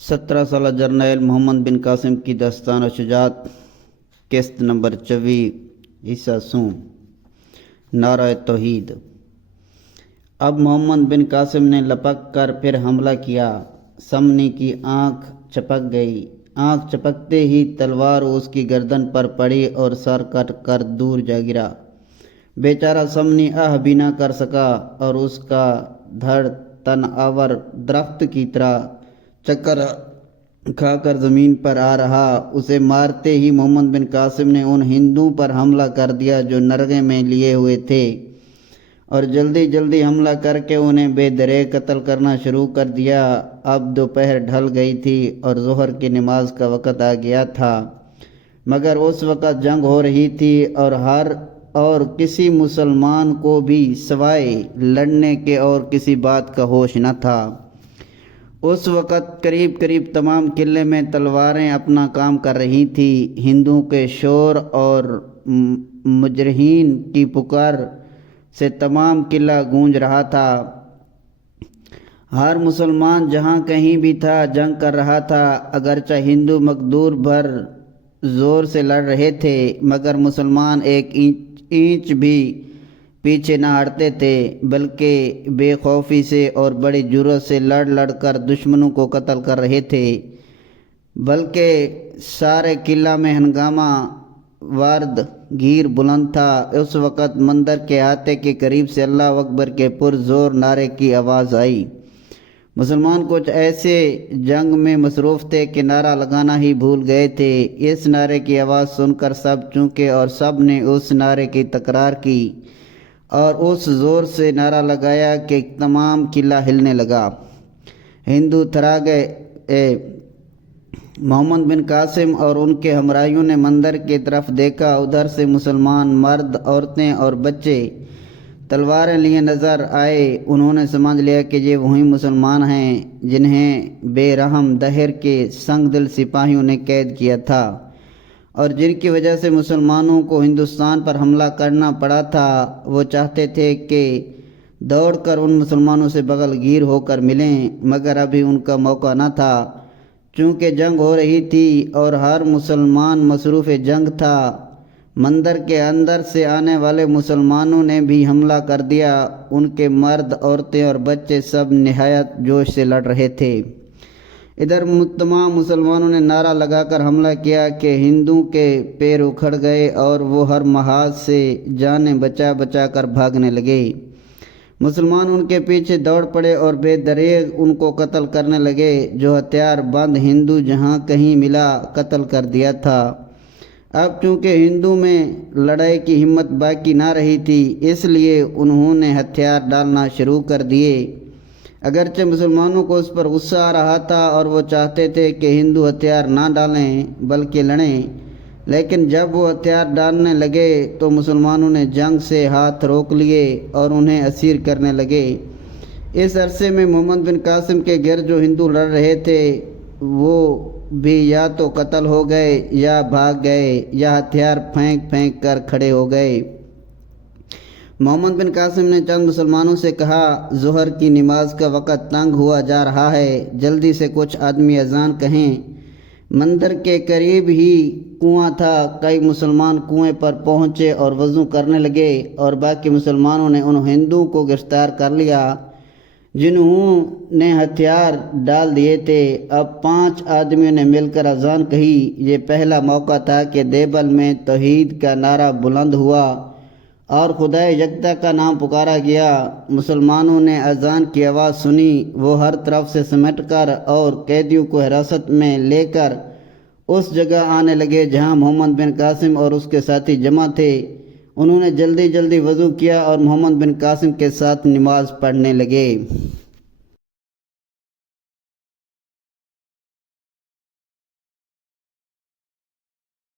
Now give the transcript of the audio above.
17 سالہ جرنیل محمد بن قاسم کی داستان شجاعت قسط نمبر 24 حصہ سوم نعرہ توحید۔ اب محمد بن قاسم نے لپک کر پھر حملہ کیا۔ سمنی کی آنکھ چپک گئی۔ آنکھ چپکتے ہی تلوار اس کی گردن پر پڑی اور سر کٹ کر دور جا گرا۔ بیچارہ سمنی آہ بھی نہ کر سکا اور اس کا دھڑ تن آور درخت کی طرح چکر کھا کر زمین پر آ رہا۔ اسے مارتے ہی محمد بن قاسم نے ان ہندوؤں پر حملہ کر دیا جو نرغے میں لیے ہوئے تھے، اور جلدی جلدی حملہ کر کے انہیں بے دریغ قتل کرنا شروع کر دیا۔ اب دوپہر ڈھل گئی تھی اور ظہر کی نماز کا وقت آ گیا تھا، مگر اس وقت جنگ ہو رہی تھی اور کسی مسلمان کو بھی سوائے لڑنے کے اور کسی بات کا ہوش نہ تھا۔ اس وقت قریب تمام قلعے میں تلواریں اپنا کام کر رہی تھیں۔ ہندوؤں کے شور اور مجرحین کی پکار سے تمام قلعہ گونج رہا تھا۔ ہر مسلمان جہاں کہیں بھی تھا جنگ کر رہا تھا۔ اگرچہ ہندو مقدور بھر زور سے لڑ رہے تھے، مگر مسلمان ایک اینچ بھی پیچھے نہ ہٹتے تھے، بلکہ بے خوفی سے اور بڑی جرأت سے لڑ کر دشمنوں کو قتل کر رہے تھے۔ بلکہ سارے قلعہ میں ہنگامہ وارد گیر بلند تھا۔ اس وقت مندر کے احاطے کے قریب سے اللہ اکبر کے پرزور نعرے کی آواز آئی۔ مسلمان کچھ ایسے جنگ میں مصروف تھے کہ نعرہ لگانا ہی بھول گئے تھے۔ اس نعرے کی آواز سن کر سب چونکے اور سب نے اس نعرے کی تکرار کی اور اس زور سے نعرہ لگایا کہ تمام قلعہ ہلنے لگا۔ ہندو تھرا گئے۔ محمد بن قاسم اور ان کے ہمراہیوں نے مندر کی طرف دیکھا۔ ادھر سے مسلمان مرد، عورتیں اور بچے تلواریں لیے نظر آئے۔ انہوں نے سمجھ لیا کہ یہ وہی مسلمان ہیں جنہیں بے رحم دہر کے سنگ دل سپاہیوں نے قید کیا تھا، اور جن کی وجہ سے مسلمانوں کو ہندوستان پر حملہ کرنا پڑا تھا۔ وہ چاہتے تھے کہ دوڑ کر ان مسلمانوں سے بغل گیر ہو کر ملیں، مگر ابھی ان کا موقع نہ تھا، چونکہ جنگ ہو رہی تھی اور ہر مسلمان مصروف جنگ تھا۔ مندر کے اندر سے آنے والے مسلمانوں نے بھی حملہ کر دیا۔ ان کے مرد، عورتیں اور بچے سب نہایت جوش سے لڑ رہے تھے۔ ادھر تمام مسلمانوں نے نعرہ لگا کر حملہ کیا کہ ہندوؤں کے پیر اکھڑ گئے اور وہ ہر محاذ سے جانیں بچا کر بھاگنے لگے۔ مسلمان ان کے پیچھے دوڑ پڑے اور بے دریغ ان کو قتل کرنے لگے۔ جو ہتھیار بند ہندو جہاں کہیں ملا قتل کر دیا تھا۔ اب چونکہ ہندو میں لڑائی کی ہمت باقی نہ رہی تھی، اس لیے انہوں نے ہتھیار ڈالنا شروع کر دیے۔ اگرچہ مسلمانوں کو اس پر غصہ آ رہا تھا اور وہ چاہتے تھے کہ ہندو ہتھیار نہ ڈالیں بلکہ لڑیں، لیکن جب وہ ہتھیار ڈالنے لگے تو مسلمانوں نے جنگ سے ہاتھ روک لیے اور انہیں اسیر کرنے لگے۔ اس عرصے میں محمد بن قاسم کے گرد جو ہندو لڑ رہے تھے وہ بھی یا تو قتل ہو گئے یا بھاگ گئے یا ہتھیار پھینک کر کھڑے ہو گئے۔ محمد بن قاسم نے چند مسلمانوں سے کہا، ظہر کی نماز کا وقت تنگ ہوا جا رہا ہے، جلدی سے کچھ آدمی اذان کہیں۔ مندر کے قریب ہی کنواں تھا۔ کئی مسلمان کنویں پر پہنچے اور وضو کرنے لگے، اور باقی مسلمانوں نے ان ہندوؤں کو گرفتار کر لیا جنہوں نے ہتھیار ڈال دیے تھے۔ اب 5 آدمیوں نے مل کر اذان کہی۔ یہ پہلا موقع تھا کہ دیوبند میں توحید کا نعرہ بلند ہوا اور خدائے یکتا کا نام پکارا گیا۔ مسلمانوں نے اذان کی آواز سنی۔ وہ ہر طرف سے سمٹ کر اور قیدیوں کو حراست میں لے کر اس جگہ آنے لگے جہاں محمد بن قاسم اور اس کے ساتھی جمع تھے۔ انہوں نے جلدی وضو کیا اور محمد بن قاسم کے ساتھ نماز پڑھنے لگے۔